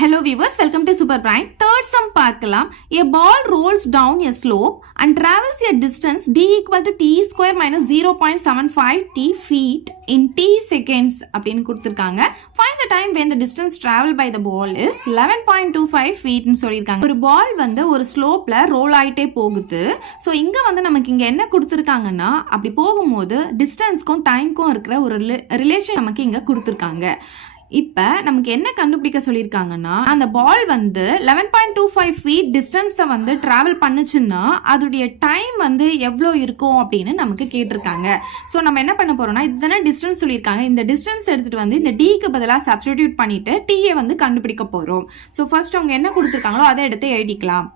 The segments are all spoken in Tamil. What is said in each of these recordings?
Hello viewers, welcome to Super Brain. Third sum பார்க்கலாம். A ball rolls down a slope and travels a distance d equal to t square minus 0.75 t feet in t seconds அப்படின்னு கொடுத்திருக்காங்க. Find the time when the distance traveled by the ball is 11.25 feet ன்னு சொல்லியிருக்காங்க. ஒரு பால் வந்து ஒரு ஸ்லோப்ல ரோல் ஆயிட்டே போகுது. ஸோ இங்க வந்து நமக்கு இங்க என்ன கொடுத்திருக்காங்கன்னா அப்படி போகும்போது டிஸ்டன்ஸ்க்கும் டைம்க்கும் இருக்கிற ஒரு ரிலேஷன் நமக்கு இங்க கொடுத்திருக்காங்க. இப்போ நமக்கு என்ன கண்டுபிடிக்க சொல்லியிருக்காங்கன்னா அந்த பால் வந்து 11.25 ஃபீட் டிஸ்டன்ஸை வந்து டிராவல் பண்ணுச்சுன்னா அதோடைய டைம் வந்து எவ்வளோ இருக்கும் அப்படின்னு நமக்கு கேட்டிருக்காங்க. ஸோ நம்ம என்ன பண்ண போறோம்னா இதுதானே டிஸ்டன்ஸ் சொல்லியிருக்காங்க. இந்த டிஸ்டன்ஸ் எடுத்துட்டு வந்து இந்த டிக்கு பதிலாக சப்ஸ்டிடியூட் பண்ணிட்டு டீயை வந்து கண்டுபிடிக்க போறோம். ஸோ ஃபர்ஸ்ட் அவங்க என்ன கொடுத்துருக்காங்களோ அதை எடுத்து எழுதிக்கலாம்.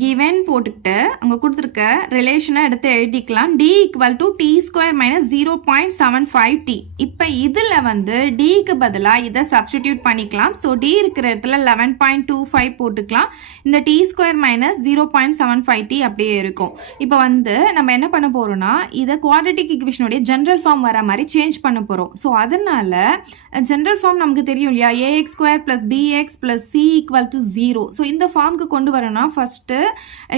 கிவன் போட்டுக்கிட்டு அங்கே கொடுத்துருக்க ரிலேஷனை எடுத்து எழுதிக்கலாம். T equal to t square minus 0.75 t. இப்போ இதில் வந்து டிக்கு பதிலாக இதை சப்ஸ்டிடியூட் பண்ணிக்கலாம். ஸோ டி இருக்கிற இடத்துல 11.25 போட்டுக்கலாம். இந்த டி ஸ்கொயர் மைனஸ் 0.75 டி அப்படியே இருக்கும். இப்போ வந்து நம்ம என்ன பண்ண போகிறோம்னா இதை குவாட்ரட்டிக் ஈக்குவேஷனுடைய ஜென்ரல் ஃபார்ம் வர மாதிரி சேஞ்ச் பண்ண போகிறோம். ஸோ அதனால ஜென்ரல் ஃபார்ம் நமக்கு தெரியும் இல்லையா, a x square plus b x plus c equal to 0. So இந்த ஃபார்முக்கு கொண்டு வரணும்னா ஃபர்ஸ்ட்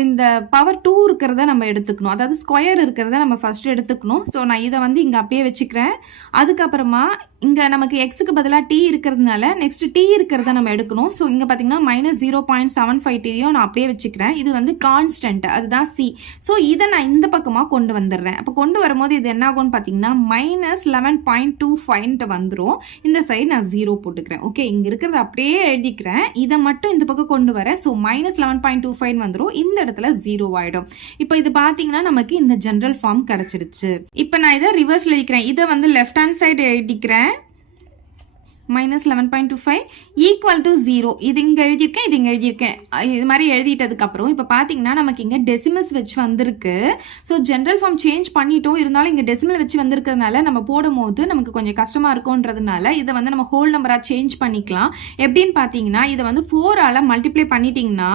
இந்த பவர் 2 இருக்கிறத நம்ம எடுத்துக்கணும், அதாவது ஸ்கொயர் இருக்கிறத நம்ம ஃபர்ஸ்ட் எடுத்துக்கணும். ஸோ நான் இதை வந்து இங்கே அப்படியே வச்சுக்கிறேன். அதுக்கப்புறமா இங்கே நமக்கு எக்ஸுக்கு பதிலாக டி இருக்கிறதுனால நெக்ஸ்ட் டி இருக்கிறத நம்ம எடுக்கணும். ஸோ இங்கே பார்த்தீங்கன்னா மைனஸ் 0.75 டியும் நான் அப்படியே வச்சுக்கிறேன். இது வந்து கான்ஸ்டன்ட், அதுதான் சி. ஸோ இதை நான் இந்த பக்கமாக கொண்டு வந்துடுறேன். அப்போ கொண்டு வரும்போது இது என்ன ஆகும்னு பார்த்தீங்கன்னா மைனஸ் 11.25 வந்துடும். இந்த சைடு நான் 0 போட்டுக்கிறேன். ஓகே, இங்கே இருக்கிறத அப்படியே எழுதிக்கிறேன். இதை மட்டும் இந்த பக்கம் கொண்டு வரேன். ஸோ மைனஸ் 11.25 வந்துடும். இந்த இடத்துல 0 ஆகிடும். இப்போ இது பார்த்தீங்கன்னா நமக்கு இந்த ஜென்ரல் ஃபார்ம் கிடைச்சிருச்சு. இப்போ நான் இதை ரிவர்ஸில் எழுதிக்கிறேன். இதை வந்து லெஃப்ட் ஹேண்ட் சைடு எழுதிக்கிறேன். Minus 11.25 equal to 0. இது இங்கே எழுதியிருக்கேன், இது இங்கே எழுதியிருக்கேன். இது மாதிரி எழுதிட்டதுக்கப்புறம் இப்போ பார்த்தீங்கன்னா நமக்கு இங்கே டெசிமல்ஸ் வச்சு வந்திருக்கு. ஸோ ஜென்ரல் ஃபார்ம் சேஞ்ச் பண்ணிட்டோம், இருந்தாலும் இங்கே டெசிமல் வச்சு வந்திருக்கிறதுனால நம்ம போடும் போது நமக்கு கொஞ்சம் கஷ்டமாக இருக்கும்ன்றதுனால இதை வந்து நம்ம ஹோல் நம்பராக சேஞ்ச் பண்ணிக்கலாம். எப்படின்னு பார்த்தீங்கன்னா இதை வந்து 4ஆல் மல்டிப்ளை பண்ணிட்டீங்கன்னா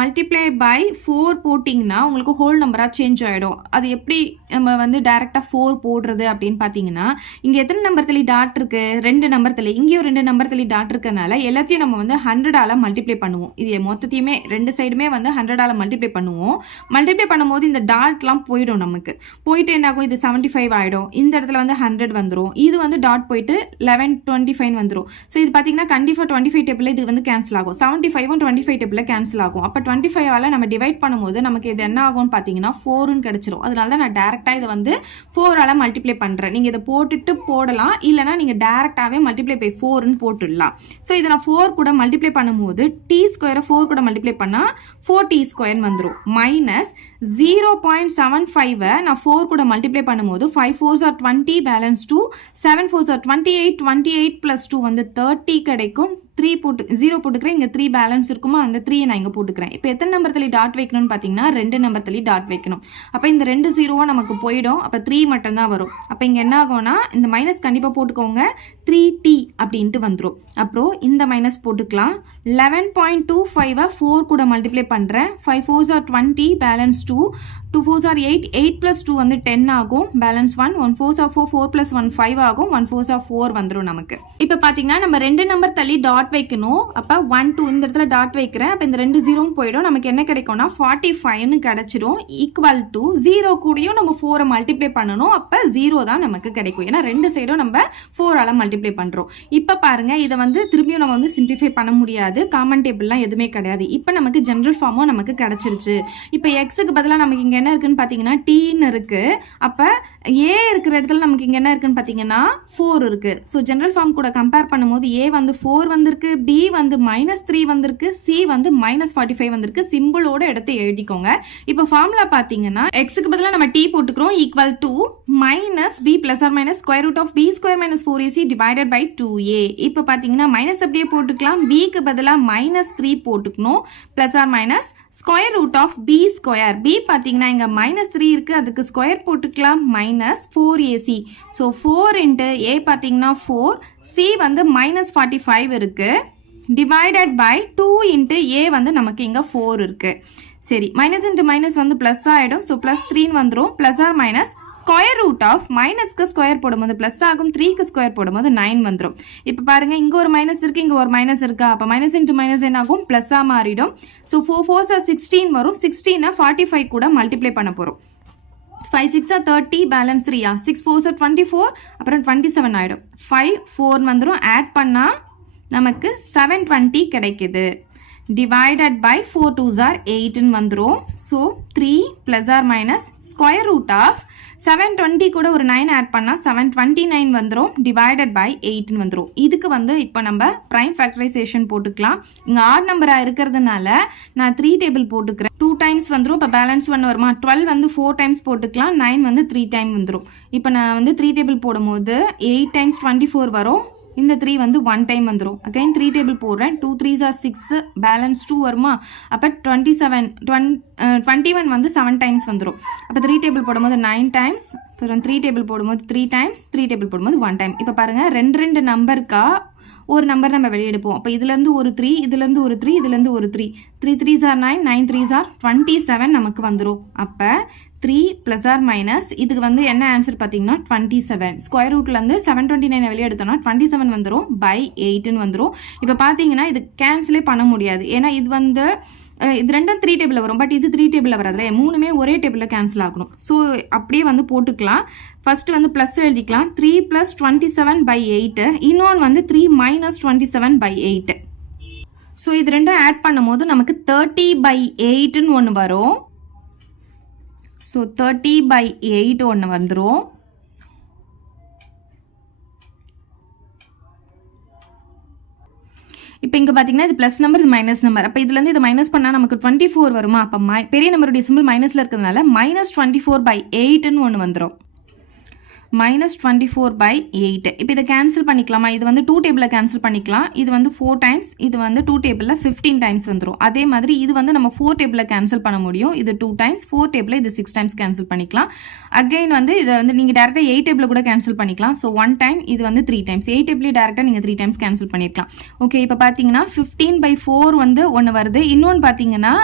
மல்டிப்ளை பை 4 போட்டிங்கன்னா உங்களுக்கு ஹோல் நம்பராக சேஞ்ச் ஆகிடும். அது எப்படி நம்ம வந்து டைரெக்டாக 4 போடுறது அப்படின்னு பார்த்தீங்கன்னா இங்கே எத்தனை நம்பர் தள்ளி டாட் இருக்கு, 2 நம்பர் தள்ளி, இங்கேயும் 2 நம்பர் தள்ளி டாட் இருக்கனால எல்லாத்தையும் நம்ம வந்து 100ஆல் மல்டிப்ளை பண்ணுவோம். இது மொத்தத்தையுமே 2 சைடுமே வந்து 100ஆல் மல்டிப்ளை பண்ணுவோம். மல்டிப்ளை பண்ணும்போது இந்த டாட்லாம் போயிடும், நமக்கு போயிட்டு என்ன ஆகும், இது 75 ஆகிடும். இந்த இடத்துல வந்து 100 வந்துடும். இது வந்து டாட் போயிட்டு 1125 வந்துடும். ஸோ இது பார்த்தீங்கன்னா கண்டிப்பாக 25 டேபிள் இது வந்து கேன்சல் ஆகும். 75ம் 25 டேபிள் கேன்சல் ஆகும். அப்போ 25ஆல் நம்ம டிவைட் பண்ணும்போது நமக்கு இது என்ன ஆகும்னு பார்த்தீங்கன்னா 4ன்னு கிடைச்சிரும். அதனால தான் நான் டேரெக்டாக இதை வந்து 4ஆல் மல்டிப்ளை பண்ணுறேன். நீங்கள் இதை போட்டுட்டு போடலாம், இல்லைனா நீங்கள் டேரெக்டாகவே மல்டிப்ளை பை 4ன்னு போட்டுடலாம். ஸோ இதை நான் 4 கூட மல்டிப்ளை பண்ணும்போது டி ஸ்கொயரை 4 கூட மல்டிப்ளை பண்ணால் 4t ஸ்கொயர் வந்துடும். மைனஸ் 0.75 நான் 4 கூட மல்டிப்ளை பண்ணும்போது 5 4s are 20 balance 2, 7 4s are 28, 28 plus 2 வந்து 30 கிடைக்கும். 3 போட்டு 0 போட்டுக்கிறேன். இங்கே 3 பேலன்ஸ் இருக்குமா, அந்த 3 நான் இங்கே போட்டுக்கிறேன். இப்போ எத்தனை நம்பர் தள்ளி டாட் வைக்கணும்னு பார்த்தீங்கன்னா 2 நம்பர் தள்ளி டாட் வைக்கணும். அப்போ இந்த 2 0 நமக்கு போயிடும். அப்போ 3 மட்டும்தான் வரும். அப்போ இங்கே என்ன ஆகும்னா இந்த மைனஸ் கண்டிப்பாக போட்டுக்கோங்க, 3t அப்படின்ட்டு வந்துடும். அப்புறம் இந்த மைனஸ் போட்டுக்கலாம். 11.25 4 கூட மல்டிப்ளை பண்ணுறேன். 5 4s are 20 balance 2, 2 4s are 8, 8 plus 2 வந்து 10 ஆகும். பேலன்ஸ் 1, 1 4s are 4, 4 plus 1 5 ஆகும். 1 4s are 4 வந்துடும் நமக்கு. இப்போ பார்த்தீங்கன்னா நம்ம 2 நம்பர் தள்ளி டாட் வைக்கணும். அப்போ 1 2 இந்த இடத்துல டாட் வைக்கிறேன். அப்போ இந்த 2 0வும் போயிடும். நமக்கு என்ன கிடைக்கும்னா 45ன்னு கிடைச்சிடும். ஈக்குவல் டு 0 கூடயும் நம்ம 4 மல்டிப்ளை பண்ணணும். அப்போ 0 தான் நமக்கு கிடைக்கும். ஏன்னா 2 சைடும் நம்ம 4ஆல் மல்டிப்ளை பண்ணுறோம். இப்போ பாருங்க, இதை வந்து திரும்பியும் நம்ம வந்து சிம்பிளிஃபை பண்ண முடியாது. காமன் டேபிள்லாம் எதுவுமே கிடையாது. இப்போ நமக்கு ஜென்ரல் ஃபார்மும் நமக்கு கிடைச்சிருச்சு. இப்போ எக்ஸுக்கு பதிலாக நமக்கு இங்கே என்ன இருக்குன்னு பார்த்தீங்கன்னா டீன்னு இருக்கு. அப்போ ஏ இருக்கிற இடத்துல நமக்கு இங்கே என்ன இருக்குன்னு பார்த்தீங்கன்னா 4 இருக்கு. ஸோ ஜென்ரல் ஃபார்ம் கூட கம்பேர் பண்ணும்போது ஏ வந்து 4 வந்திருக்கு, பி வந்து -3 வந்திருக்கு, சி வந்து -45 வந்திருக்கு. சிம்பிளோட எடுத்து எழுதிக்கோங்க. இப்போ ஃபார்முலா பார்த்தீங்கன்னா எக்ஸுக்கு பதிலாக நம்ம டி போட்டுக்கிறோம். Equal to minus b plus or minus square root of b square minus 4ac divided by 2a. இப்போ பார்த்தீங்கன்னா மைனஸ் அப்படியே போட்டுக்கலாம். பிக்கு பதிலாக -3 போட்டுக்கணும். Plus or minus square root of b square. B பார்த்தீங்கன்னா இங்கே -3 இருக்குது, அதுக்கு ஸ்கொயர் போட்டுக்கலாம். Minus 4ac. ஸோ 4 இன்ட்டு ஏ பார்த்தீங்கன்னா 4, சி வந்து -45 இருக்குது, டிவைடட் பை 2 இன்ட்டு ஏ வந்து நமக்கு இங்கே 4 இருக்குது. சரி, மைனஸ் இன்ட்டு மைனஸ் வந்து ப்ளஸ் ஆகிடும். ஸோ +3 வந்துடும். Plus or minus square root of மைனஸ்க்கு ஸ்கொயர் போடும்போது ப்ளஸ் ஆகும், 3க்கு ஸ்கொயர் போடும்போது 9 வந்துடும். இப்போ பாருங்க இங்கே ஒரு மைனஸ் இருக்குது, இங்கே ஒரு மைனஸ் இருக்கா, அப்போ மைனஸ் இன்ட்டு மைனஸ் என்ன ஆகும், ப்ளஸ்ஸாக மாறிடும். ஸோ 4 4s are 16 வரும். 16 45 கூட மல்டிப்ளை பண்ண போகிறோம். 5 6 are 30, பேலன்ஸ் 3 6 4s are 24, அப்புறம் 27 ஆகிடும். 5 4 வந்துடும், ஆட் பண்ணால் நமக்கு 720 கிடைக்குது. divided by 4 2s are 8 வந்துரும். So 3 plus or minus square root of 720 கூட ஒரு 9 ஆட் பண்ணா 729 வந்துரும். divided by 8 வந்துரும். இதுக்கு வந்து இப்போ நம்ம prime factorization போட்டுக்கலாம். இங்க odd நம்பரா இருக்கிறதுனால நான் 3 டேபிள் போட்டுக்கிறேன். 2 times வந்துரும். இப்போ பேலன்ஸ் 1 வருமா, 12 வந்து 4 times போட்டுக்கலாம், 9 வந்து 3 time வந்துரும். இப்போ நான் வந்து 3 டேபிள் போடும்போது 8 times 24 வரும். இந்த 3 வந்து 1 டைம் வந்துடும். அகைன் 3 டேபிள் போடுறேன். 2 3s are 6, பேலன்ஸ் 2 வருமா, அப்போ 21 வந்து 7 டைம்ஸ் வந்துடும். அப்போ 3 டேபிள் போடும்போது 9 டைம்ஸ், அப்புறம் 3 டேபிள் போடும்போது 3 டைம்ஸ், 3 டேபிள் போடும்போது 1 டைம். இப்போ பாருங்கள் ரெண்டு நம்பருக்கா ஒரு நம்பர் நம்ம வெளியெடுப்போம். அப்போ இதுலேருந்து ஒரு 3, இதுலேருந்து ஒரு 3, இதுலேருந்து ஒரு 3, 3 3s are 9, 9 3s are 27 நமக்கு வந்துடும். அப்போ 3 ப்ளஸ் ஆர் மைனஸ் இதுக்கு வந்து என்ன ஆன்சர் பார்த்தீங்கன்னா 27. ஸ்கொயர் ரூட்லேருந்து 729 வெளியே எடுத்தோம்னா 27 வந்துடும், பை 8ன்னு வந்துடும். இப்போ பார்த்தீங்கன்னா இது கேன்சலே பண்ண முடியாது. ஏன்னா இது வந்து இது ரெண்டும் 3 டேபிளில் வரும், பட் இது 3 டேபிளில் வராதுல, மூணுமே ஒரே டேபிளில் கேன்சல் ஆகணும். ஸோ அப்படியே வந்து போட்டுக்கலாம். ஃபர்ஸ்ட் வந்து ப்ளஸ் எழுதிக்கலாம். 3 + 27 by 8, இன்னொன்று வந்து 3 - 27 by 8. ஸோ இது ரெண்டும் ஆட் பண்ணும் போது நமக்கு 30 by 8ன்னு ஒன்று வரும். ஸோ 30 by 8 ஒன்று வந்துடும். இப்போ இங்கே பார்த்தீங்கன்னா இது ப்ளஸ் நம்பர், இது மைனஸ் நம்பர். அப்போ இதுலேருந்து இது மைனஸ் பண்ணால் நமக்கு 24 வருமா, அப்போ பெரிய நம்பருடைய சிம்பிள் மைனஸில் இருக்கிறதுனால -24 by 8ன்னு ஒன்று வந்துடும். -24 by 8. இப்போ இதை கேன்சல் பண்ணிக்கலாமா, இது வந்து 2 டேபிளில் கேன்சல் பண்ணிக்கலாம். இது வந்து 4 டைம்ஸ், இது வந்து 2 டேபிளில் 15 டைம்ஸ் வந்துடும். அதே மாதிரி இது வந்து நம்ம 4 டேபிளில் கேன்சல் பண்ண முடியும். இது 2 டைம்ஸ், 4 டேபிளில் இது 6 டைம்ஸ் கேன்சல் பண்ணிக்கலாம். அகைன் வந்து இதை வந்து நீங்கள் டேரெக்டாக 8 டேபிளில் கூட கேன்சல் பண்ணிக்கலாம். ஸோ 1 டைம், இது வந்து 3 டைம்ஸ். 8 டேபிளையும் டேரெக்டாக நீங்கள் 3 டைம்ஸ் கேன்சல் பண்ணியிருக்கலாம். ஓகே, இப்போ பார்த்தீங்கன்னா 15 by 4 வந்து ஒன்று வருது. இன்னொன்று பார்த்தீங்கன்னா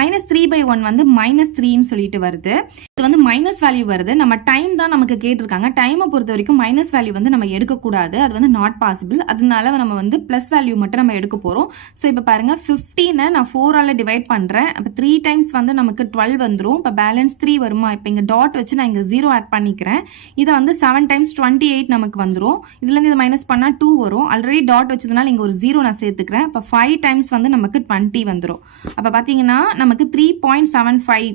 -3 by 1 வந்து -3ன்னு சொல்லிட்டு வருது. இது வந்து மைனஸ் வேல்யூ வருது. நம்ம டைம் தான் நமக்கு கேட்டிருக்காங்க. டைமை பொறுத்த வரைக்கும் மைனஸ் வேல்யூ வந்து நம்ம எடுக்கக்கூடாது, அது வந்து நாட் பாசிபிள். அதனால நம்ம வந்து ப்ளஸ் வேல்யூ மட்டும் நம்ம எடுக்க போகிறோம். ஸோ இப்போ பாருங்கள் 15 நான் 4ஆல் டிவைட் பண்ணுறேன். அப்போ 3 டைம்ஸ் வந்து நமக்கு 12 வந்துடும். இப்போ பேலன்ஸ் 3 வருமா, இப்போ இங்கே டாட் வச்சு நான் இங்கே 0 ஆட் பண்ணிக்கிறேன். இதை வந்து 7 டைம்ஸ் 28 நமக்கு வந்துடும். இதுலேருந்து இது மைனஸ் பண்ணால் 2 வரும். ஆல்ரெடி டாட் வச்சதுனால இங்கே ஒரு 0 நான் சேர்த்துக்கிறேன். இப்போ 5 டைம்ஸ் வந்து நமக்கு 20 வந்துடும். அப்போ பார்த்தீங்கன்னா நமக்கு 3.75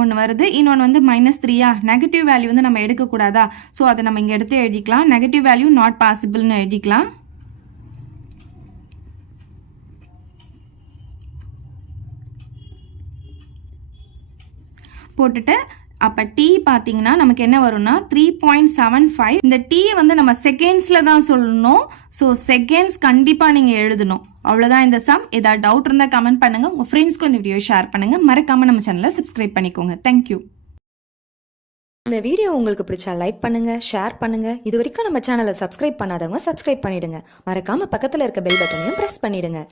ஒன்று வருது. இன்னொன்று வந்து -3. நெகட்டிவ் வேல்யூ வந்து நம்ம எடுக்கக்கூடாதா, ஸோ அதை நம்ம இங்கே எடுத்து எழுதிக்கலாம். நெகட்டிவ் வேல்யூ நாட் பாசிபிள்னு எழுதிக்கலாம். போட்டுட்டு அப்போ டி பார்த்தீங்கன்னா நமக்கு என்ன வரும்னா 3.75. இந்த டி வந்து நம்ம செகண்ட்ஸில் தான் சொல்லணும். ஸோ செகண்ட்ஸ் கண்டிப்பாக நீங்கள் எழுதணும். அவ்வளோதான் இந்த சம். ஏதாவது டவுட் இருந்தால் கமெண்ட் பண்ணுங்கள். உங்கள் ஃப்ரெண்ட்ஸ்க்கு இந்த வீடியோ ஷேர் பண்ணுங்கள். மறக்காமல் நம்ம சேனலை சப்ஸ்கிரைப் பண்ணிக்கோங்க. தேங்க்யூ. இந்த வீடியோ உங்களுக்கு பிடிச்சா லைக் பண்ணுங்க, ஷேர் பண்ணுங்க. இது வரைக்கும் நம்ம சேனலை சப்ஸ்கிரைப் பண்ணாதவங்க சப்ஸ்கிரைப் பண்ணிடுங்க. மறக்காம பக்கத்தில் இருக்க பெல் பட்டனையும் பிரஸ் பண்ணிடுங்க.